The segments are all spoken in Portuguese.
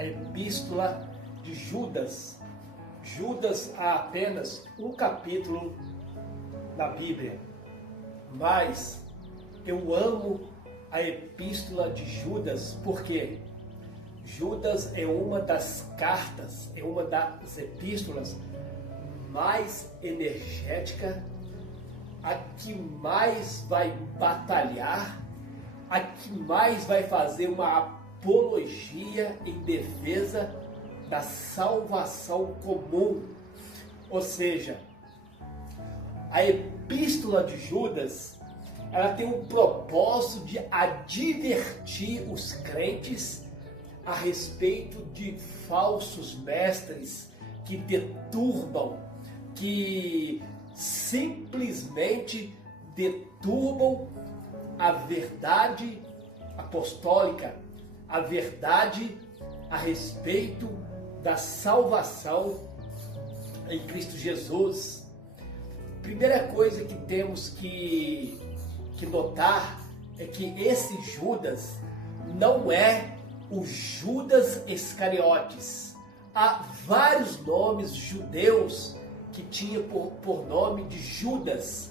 a epístola de Judas. Judas há apenas um capítulo na Bíblia, mas eu amo a epístola de Judas porque Judas é uma das cartas, é uma das epístolas mais energética, a que mais vai batalhar, a que mais vai fazer uma apologia em defesa da salvação comum. Ou seja, a epístola de Judas, ela tem o propósito de advertir os crentes a respeito de falsos mestres que deturbam, que simplesmente deturbam a verdade apostólica, a verdade a respeito da salvação em Cristo Jesus. Primeira coisa que temos que notar é que esse Judas não é o Judas Iscariotes. Há vários nomes judeus que tinham por nome de Judas.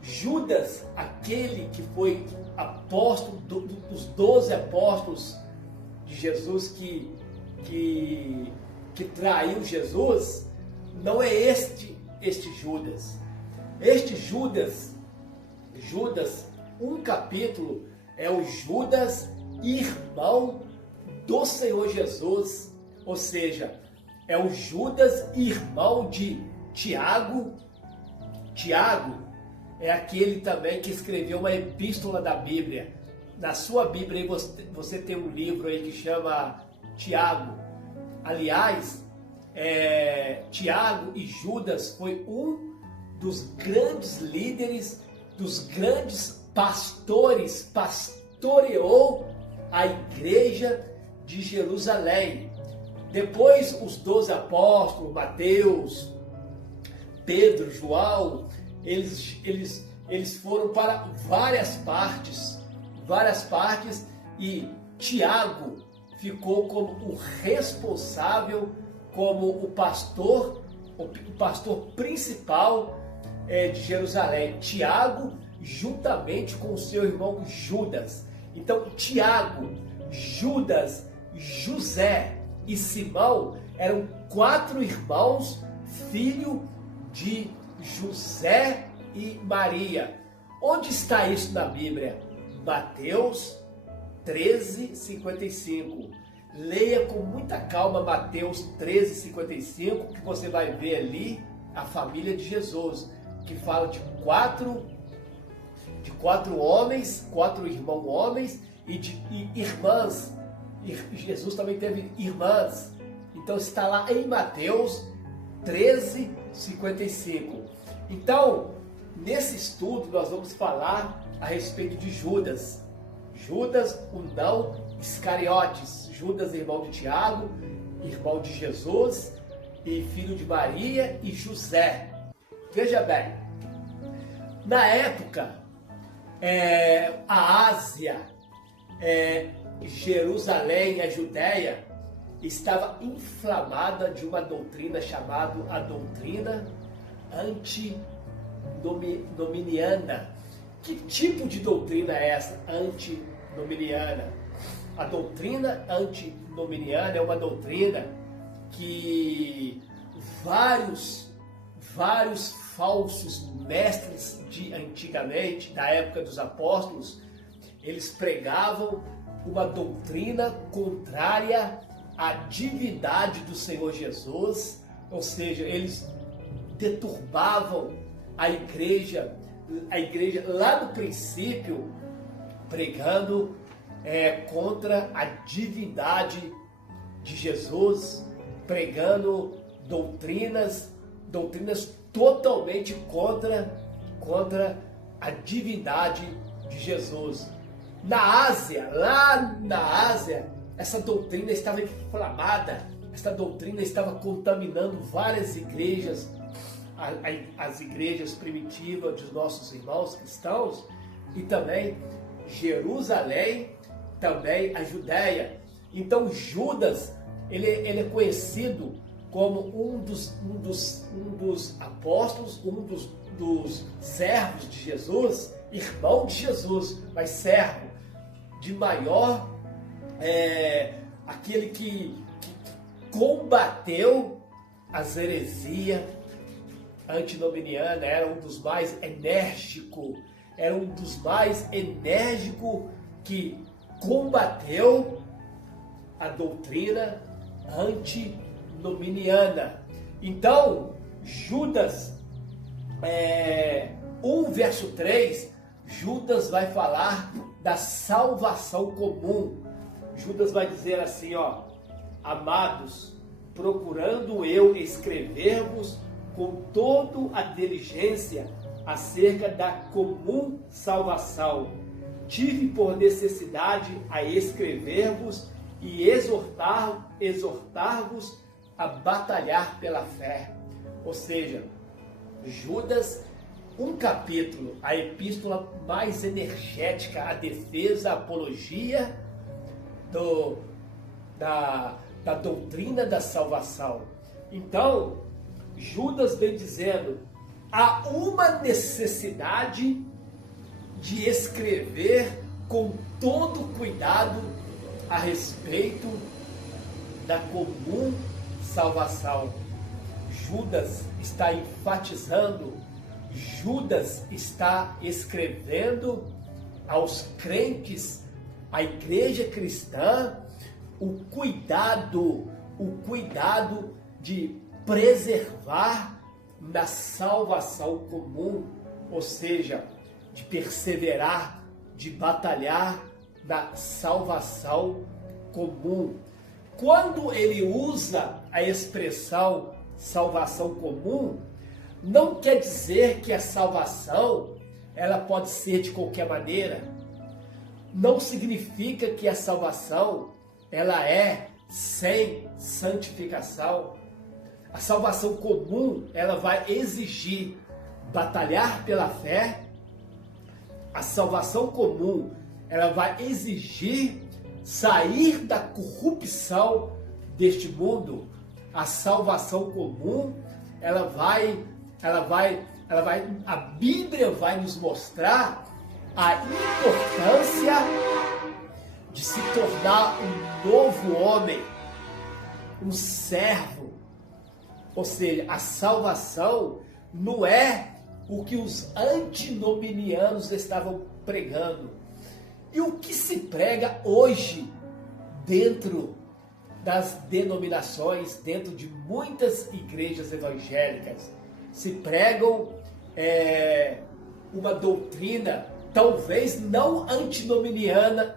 Judas, aquele que foi apóstolo dos 12 apóstolos de Jesus, que traiu Jesus, não é este Judas. Este Judas, um capítulo, é o Judas, irmão do Senhor Jesus, ou seja, é o Judas, irmão de Tiago. Tiago é aquele também que escreveu uma epístola da Bíblia. Na sua Bíblia você tem um livro aí que chama Tiago. Aliás, Tiago e Judas foi um dos grandes líderes, dos grandes pastores, pastoreou a igreja de Jerusalém. Depois os 12 apóstolos, Mateus, Pedro, João, eles foram para várias partes e Tiago ficou como o responsável, como o pastor principal de Jerusalém. Tiago, juntamente com o seu irmão Judas. Então, Tiago, Judas, José e Simão eram 4 irmãos, filho de José e Maria. Onde está isso na Bíblia? Mateus 13:55. Leia com muita calma Mateus 13:55, que você vai ver ali a família de Jesus, que fala de quatro homens, 4 irmãos homens e irmãs. Jesus também teve irmãs. Então está lá em Mateus 13:55. Então, nesse estudo nós vamos falar a respeito de Judas. Judas, o não Iscariotes. Judas, irmão de Tiago, irmão de Jesus e filho de Maria e José. Veja bem, na época, a Ásia, Jerusalém, a Judéia, estava inflamada de uma doutrina chamada a doutrina antinominiana. Que tipo de doutrina é essa, antinominiana? A doutrina antinominiana é uma doutrina que vários falsos mestres de antigamente, da época dos apóstolos, eles pregavam uma doutrina contrária à divindade do Senhor Jesus, ou seja, eles deturbavam a igreja lá no princípio, pregando contra a divindade de Jesus, pregando doutrinas totalmente contra a divindade de Jesus. Lá na Ásia, essa doutrina estava inflamada, essa doutrina estava contaminando várias igrejas, as igrejas primitivas dos nossos irmãos cristãos, e também Jerusalém, também a Judéia. Então Judas ele é conhecido como um dos apóstolos, dos servos de Jesus, irmão de Jesus, mas servo de maior, aquele que combateu as heresias antinominianas, era um dos mais enérgicos, que combateu a doutrina antinominiana. Então, Judas 1 verso 3, Judas vai falar da salvação comum. Judas vai dizer assim, ó: amados, procurando eu escrever-vos com toda a diligência acerca da comum salvação, tive por necessidade a escrever-vos e exortar-vos a batalhar pela fé. Ou seja, Judas, um capítulo, a epístola mais energética, a defesa, a apologia da doutrina da salvação. Então, Judas vem dizendo, há uma necessidade de escrever com todo cuidado a respeito da comum salvação. Judas está enfatizando, Judas está escrevendo aos crentes, à igreja cristã, o cuidado de preservar na salvação comum, ou seja, de perseverar, de batalhar na salvação comum. Quando ele usa a expressão salvação comum, não quer dizer que a salvação ela pode ser de qualquer maneira. Não significa que a salvação ela é sem santificação. A salvação comum ela vai exigir batalhar pela fé. A salvação comum ela vai exigir sair da corrupção deste mundo. A salvação comum a Bíblia vai nos mostrar a importância de se tornar um novo homem, um servo. Ou seja, a salvação não é o que os antinominianos estavam pregando. E o que se prega hoje dentro das denominações, dentro de muitas igrejas evangélicas, se pregam uma doutrina talvez não antinominiana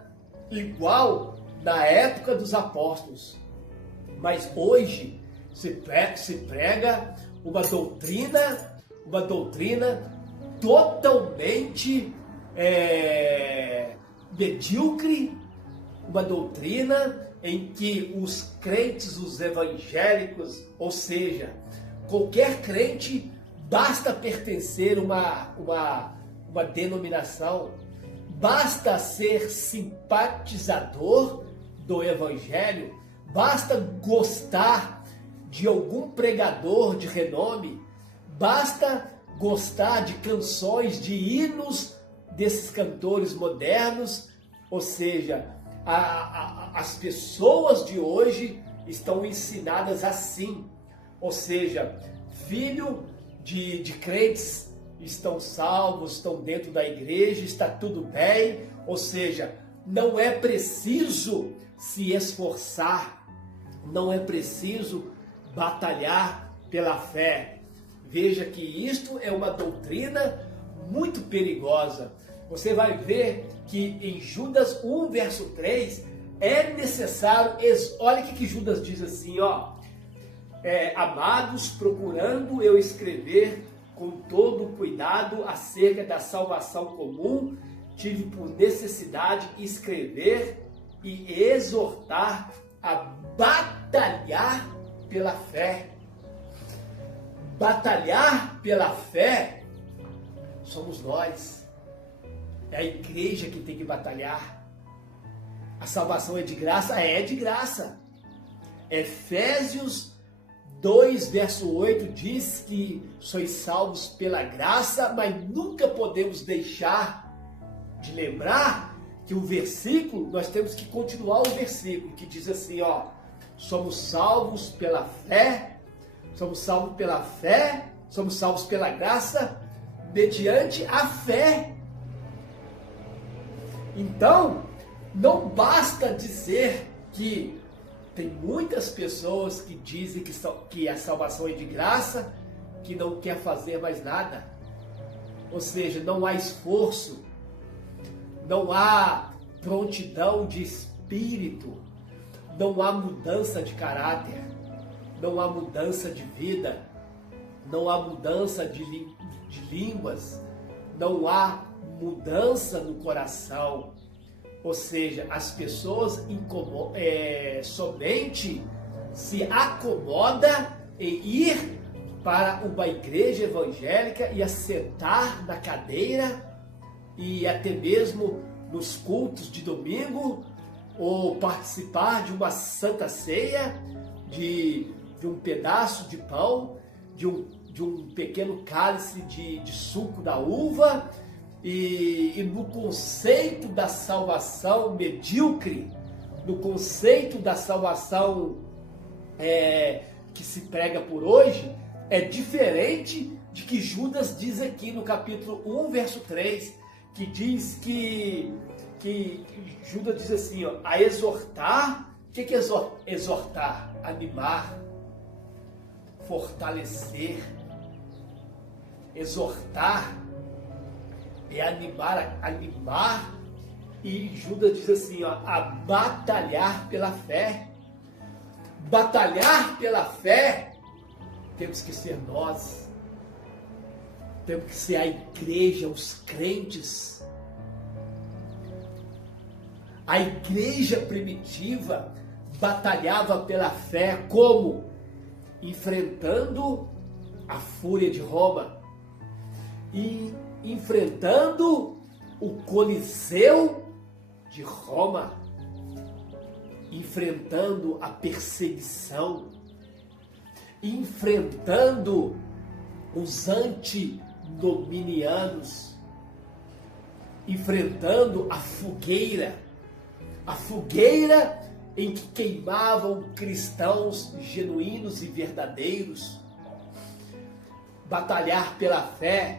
igual na época dos apóstolos, mas hoje se prega uma doutrina totalmente medíocre, uma doutrina em que os crentes, os evangélicos, ou seja, qualquer crente, basta pertencer a uma denominação, basta ser simpatizador do evangelho, basta gostar de algum pregador de renome, basta gostar de canções, de hinos desses cantores modernos, ou seja, as pessoas de hoje estão ensinadas assim, ou seja, filho de crentes estão salvos, estão dentro da igreja, está tudo bem, ou seja, não é preciso se esforçar, não é preciso batalhar pela fé. Veja que isto é uma doutrina muito perigosa. Você vai ver que em Judas 1, verso 3, é necessário, olha o que Judas diz assim, ó, amados, procurando eu escrever com todo cuidado acerca da salvação comum, tive por necessidade escrever e exortar a batalhar pela fé. Batalhar pela fé somos nós. É a igreja que tem que batalhar. A salvação é de graça? É de graça. Efésios 2, verso 8 diz que sois salvos pela graça, mas nunca podemos deixar de lembrar que o versículo, nós temos que continuar o versículo, que diz assim, ó, somos salvos pela fé, somos salvos pela fé, somos salvos pela graça, mediante a fé. Então, não basta dizer que tem muitas pessoas que dizem que a salvação é de graça, que não quer fazer mais nada. Ou seja, não há esforço, não há prontidão de espírito, não há mudança de caráter, não há mudança de vida, não há mudança de línguas, não há mudança no coração. Ou seja, as pessoas somente se acomodam em ir para uma igreja evangélica e assentar na cadeira e até mesmo nos cultos de domingo ou participar de uma santa ceia, de um pedaço de pão, de um pequeno cálice de suco da uva, e no conceito da salvação medíocre, no conceito da salvação que se prega por hoje, é diferente de que Judas diz aqui no capítulo 1, verso 3, que diz que Judas diz assim, ó, a exortar. O que é exortar? Animar, fortalecer. Exortar é animar, e Judas diz assim, ó, a batalhar pela fé. Batalhar pela fé, temos que ser nós, temos que ser a igreja, os crentes. A igreja primitiva batalhava pela fé como? Enfrentando a fúria de Roma e enfrentando o Coliseu de Roma, enfrentando a perseguição, enfrentando os antidominianos, enfrentando a fogueira em que queimavam cristãos genuínos e verdadeiros. Batalhar pela fé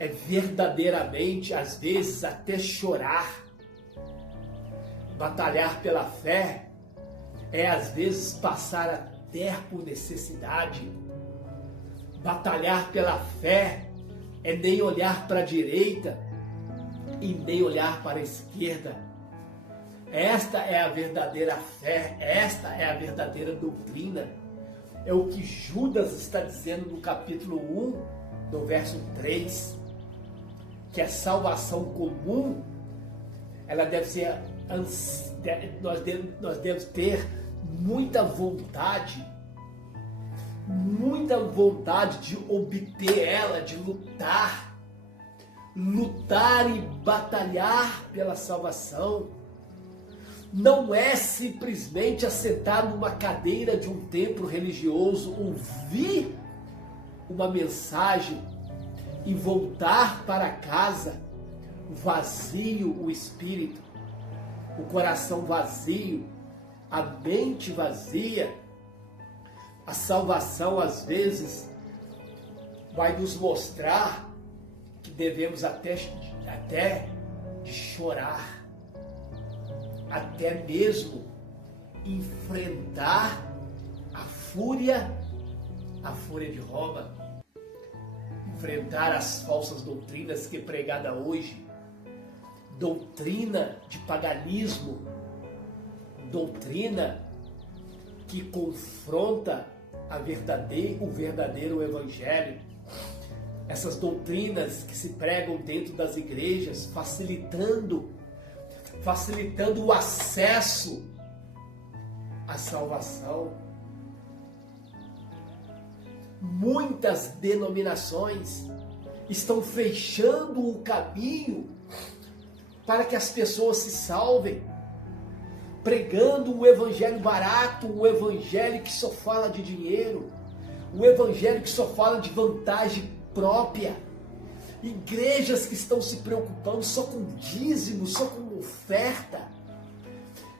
é verdadeiramente, às vezes, até chorar. Batalhar pela fé é, às vezes, passar até por necessidade. Batalhar pela fé é nem olhar para a direita e nem olhar para a esquerda. Esta é a verdadeira fé, esta é a verdadeira doutrina. É o que Judas está dizendo no capítulo 1, no verso 3. Que a salvação comum, ela deve ser, nós devemos ter muita vontade de obter ela, de lutar e batalhar pela salvação. Não é simplesmente assentar numa cadeira de um templo religioso, ouvir uma mensagem e voltar para casa vazio o espírito, o coração vazio, a mente vazia. A salvação, às vezes, vai nos mostrar que devemos até de chorar, até mesmo enfrentar a fúria de Roma, enfrentar as falsas doutrinas que é pregada hoje, doutrina de paganismo, doutrina que confronta o verdadeiro evangelho. Essas doutrinas que se pregam dentro das igrejas, facilitando o acesso à salvação. Muitas denominações estão fechando o caminho para que as pessoas se salvem, pregando um evangelho barato, um evangelho que só fala de dinheiro, um evangelho que só fala de vantagem própria. Igrejas que estão se preocupando só com dízimo, só com oferta.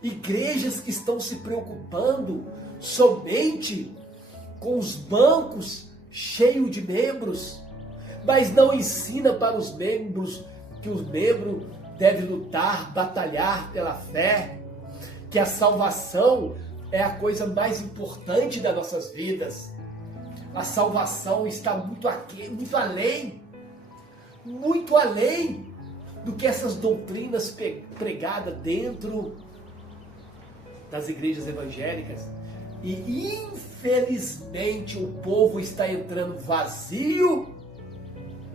Igrejas que estão se preocupando somente com os bancos cheios de membros, mas não ensina para os membros que os membros devem lutar, batalhar pela fé, que a salvação é a coisa mais importante das nossas vidas. A salvação está muito além do que essas doutrinas pregadas dentro das igrejas evangélicas. E infelizmente o povo está entrando vazio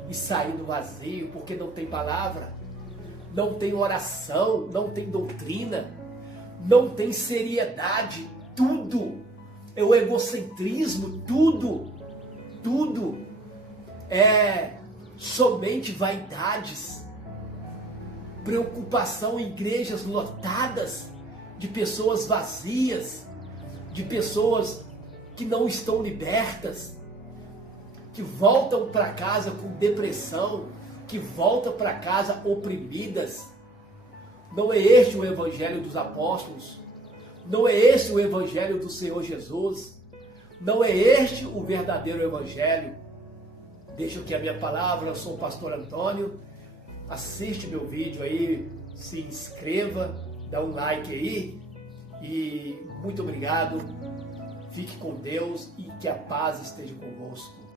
e saindo vazio, porque não tem palavra, não tem oração, não tem doutrina, não tem seriedade, tudo é o egocentrismo, tudo é somente vaidades, preocupação em igrejas lotadas de pessoas vazias, de pessoas que não estão libertas, que voltam para casa com depressão, que voltam para casa oprimidas. Não é este o evangelho dos apóstolos, não é este o evangelho do Senhor Jesus, não é este o verdadeiro evangelho. Deixa aqui a minha palavra, eu sou o pastor Antônio, assiste meu vídeo aí, se inscreva, dá um like aí e muito obrigado, fique com Deus e que a paz esteja convosco.